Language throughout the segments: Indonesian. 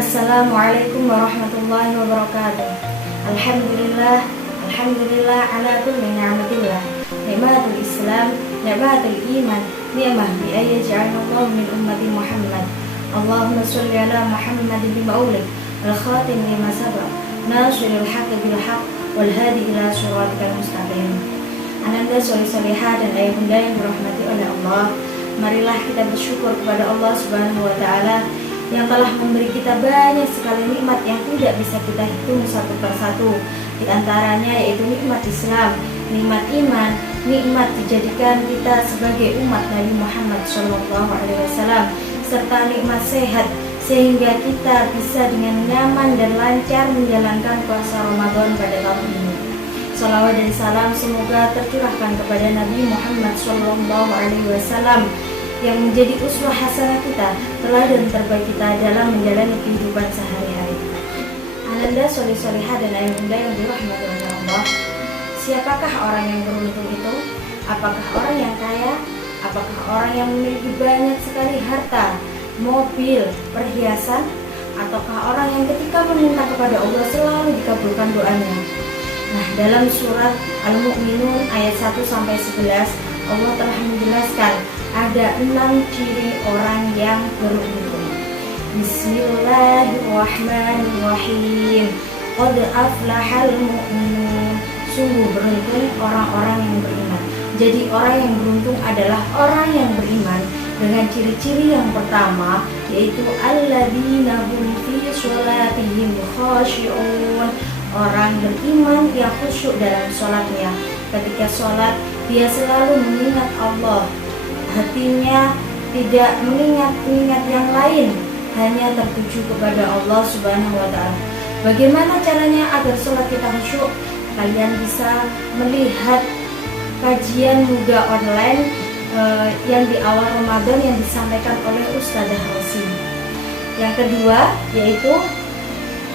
Assalamualaikum warahmatullahi wabarakatuh. Alhamdulillah, alhamdulillah ala kulli ni'matillah. Ni'matul Islam, ni'matul iman, ni'mah bi ayyi ja'alallahu min ummati Muhammad. Allahumma sholli ala Muhammad bima ulid, al-khatim lima sabaq, nasiril haqqi bil haqq, wal hadi ila shiratikal mustaqim. Ananda sholli-sholihah dan ayah bunda yang dirahmati oleh Allah. Marilah kita bersyukur kepada Allah Subhanahu wa taala yang telah memberi kita banyak sekali nikmat yang tidak bisa kita hitung satu persatu. Di antaranya yaitu nikmat Islam, nikmat iman, nikmat dijadikan kita sebagai umat Nabi Muhammad SAW, serta nikmat sehat sehingga kita bisa dengan nyaman dan lancar menjalankan puasa Ramadan pada tahun ini. Salawat dan salam semoga tercurahkan kepada Nabi Muhammad SAW yang menjadi uswah hasanah kita, teladan terbaik kita dalam menjalani kehidupan sehari-hari. Ananda sholli-sholihah dan ayah bunda yang dirahmati oleh Allah. Siapakah orang yang beruntung itu? Apakah orang yang kaya? Apakah orang yang memiliki banyak sekali harta, mobil, perhiasan? Ataukah orang yang ketika meminta kepada Allah selalu dikabulkan doanya? Nah, dalam surat Al-Mu'minun ayat 1-11 Allah telah menjelaskan ada 6 ciri orang yang beruntung. Bismillahirrahmanirrahim. Qad aflahal mu'minun. Sungguh beruntung orang-orang yang beriman. Jadi orang yang beruntung adalah orang yang beriman dengan ciri-ciri yang pertama, yaitu alladzina hum fi sholatihim khashi'un. Orang beriman yang khusyuk dalam sholatnya. Ketika sholat dia selalu mengingat Allah, hatinya tidak mengingat yang lain, hanya tertuju kepada Allah Subhanahu wa taala. Bagaimana caranya agar sholat kita khusyuk? Kalian bisa melihat kajian muda online yang di awal Ramadan yang disampaikan oleh Ustadzah Rosi. Yang kedua yaitu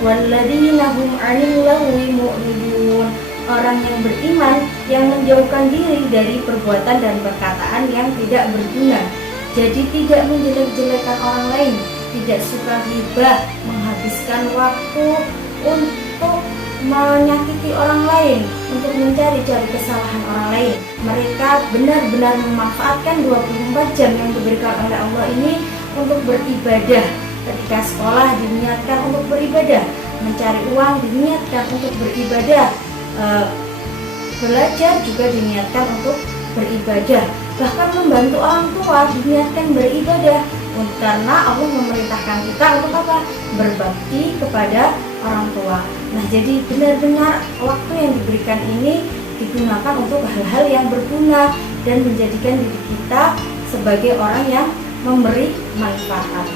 walladzina hum 'anil lagwi mu'ridun. Orang yang beriman yang menjauhkan diri dari perbuatan dan perkataan yang tidak berguna. Jadi tidak menjelek-jelekan orang lain, tidak suka ghibah, menghabiskan waktu untuk menyakiti orang lain, untuk mencari-cari kesalahan orang lain. Mereka benar-benar memanfaatkan 24 jam yang diberikan oleh Allah ini untuk beribadah. Ketika sekolah diniatkan untuk beribadah, mencari uang diniatkan untuk beribadah, belajar juga diniatkan untuk beribadah, bahkan membantu orang tua diniatkan beribadah, karena Allah memerintahkan kita untuk apa? Berbakti kepada orang tua. Nah, jadi benar-benar waktu yang diberikan ini digunakan untuk hal-hal yang berguna dan menjadikan diri kita sebagai orang yang memberi manfaat.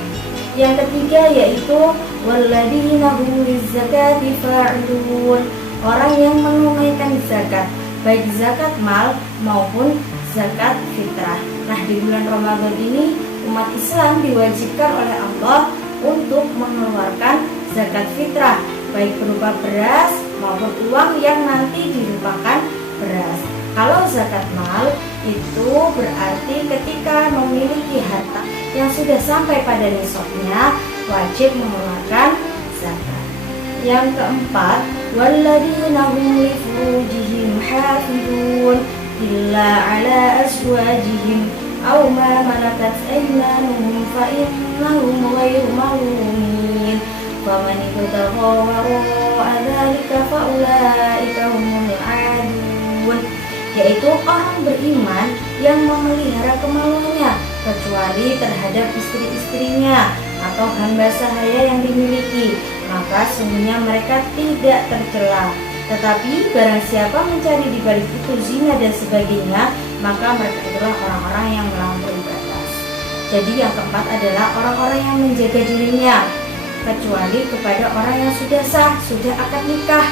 Yang ketiga yaitu walladzina hum lizzakati fa'ilun. Orang yang menunaikan zakat, baik zakat mal maupun zakat fitrah. Nah, di bulan Ramadan ini umat Islam diwajibkan oleh Allah untuk mengeluarkan zakat fitrah, baik berupa beras maupun uang yang nanti dirupakan beras. Kalau zakat mal itu berarti ketika memiliki harta yang sudah sampai pada nisabnya wajib mengeluarkan zakat. Yang keempat, walladzina hum li furujihim hafizun illa ala azwajihim aw ma malakat aymanuhum fa innahum ghairu malumin faman ibtagha wara'a dzalika fa ulaika humul aadun. Yaitu orang beriman yang memelihara kemaluannya kecuali terhadap istri-istrinya atau hamba sahaya yang dimiliki, maka sungguhnya mereka tidak tercela. Tetapi barang siapa mencari di balik itu zina dan sebagainya, maka mereka itulah orang-orang yang melampaui batas. Jadi yang keempat adalah orang-orang yang menjaga dirinya, kecuali kepada orang yang sudah sah, sudah akad nikah.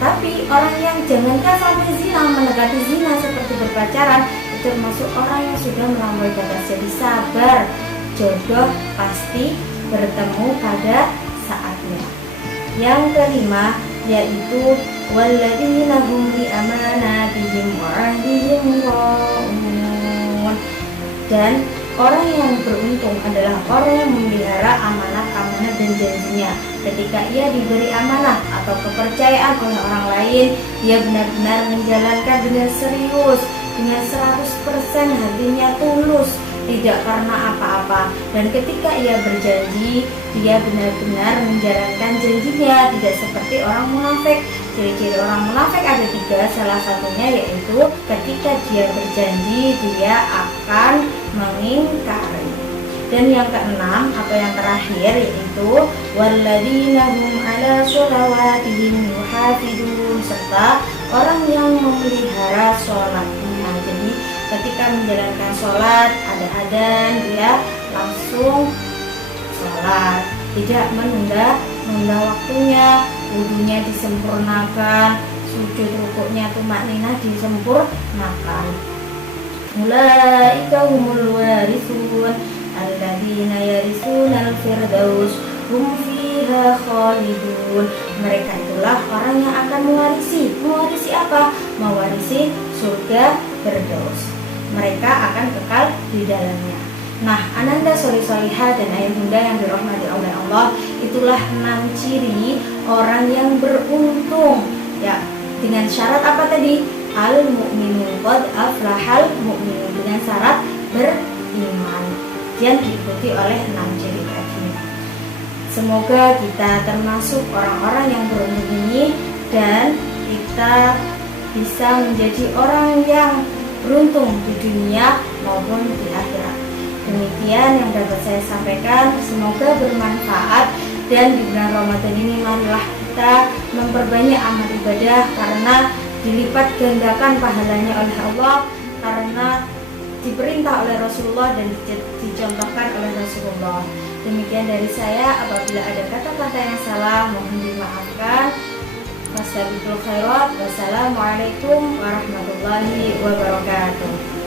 Tapi orang yang jangankan sampai zina, mendekati zina seperti berpacaran, itu termasuk orang yang sudah melampaui batas. Jadi sabar, jodoh pasti bertemu pada saatnya. Yang kelima yaitu walladzina hum bi amanatihim wa ahdihim ra'un. Dan orang yang beruntung adalah orang yang memelihara amanat-amanat dan janjinya. Ketika ia diberi amanah atau kepercayaan oleh orang lain, ia benar-benar menjalankan dengan serius, dengan 100% hatinya tulus, tidak karena apa-apa. Dan ketika ia berjanji, dia benar-benar menjalankan janjinya, tidak seperti orang munafik. Ciri-ciri orang munafik ada 3, salah satunya yaitu ketika dia berjanji, dia akan mengingkari. Dan yang keenam atau yang terakhir yaitu walladzina hum ala sholawatihim yuhafidun, serta orang yang memelihara sholatnya. Jadi ketika menjalankan sholat ada adzan, dia langsung sholat, tidak menunda waktunya, wudunya disempurnakan, sujud rukuknya tumakninah disempurnakan. Ulaika humul warithun alladzina yarisuna al-firdaus hum fiha khalidun. Mereka itulah orang yang akan mewarisi apa? Mewarisi surga Firdaus. Mereka akan kekal di dalamnya. Nah, ananda sholih-sholihah dan ayah bunda yang dirahmati oleh Allah, itulah 6 ciri orang yang beruntung. Ya, dengan syarat apa tadi? Al-mu'minun qad aflahal mu'minun, dengan syarat beriman. Yang diikuti oleh 6 ciri tadi. Semoga kita termasuk orang-orang yang beruntung ini dan kita bisa menjadi orang yang beruntung di dunia maupun di akhirat. Demikian yang dapat saya sampaikan, semoga bermanfaat. Dan di bulan Ramadan ini marilah kita memperbanyak amal ibadah, karena dilipat gandakan pahalanya oleh Allah, karena diperintah oleh Rasulullah dan dicontohkan oleh Rasulullah. Demikian dari saya, apabila ada kata-kata yang salah mohon dimaafkan. Wassalamualaikum warahmatullahi wabarakatuh.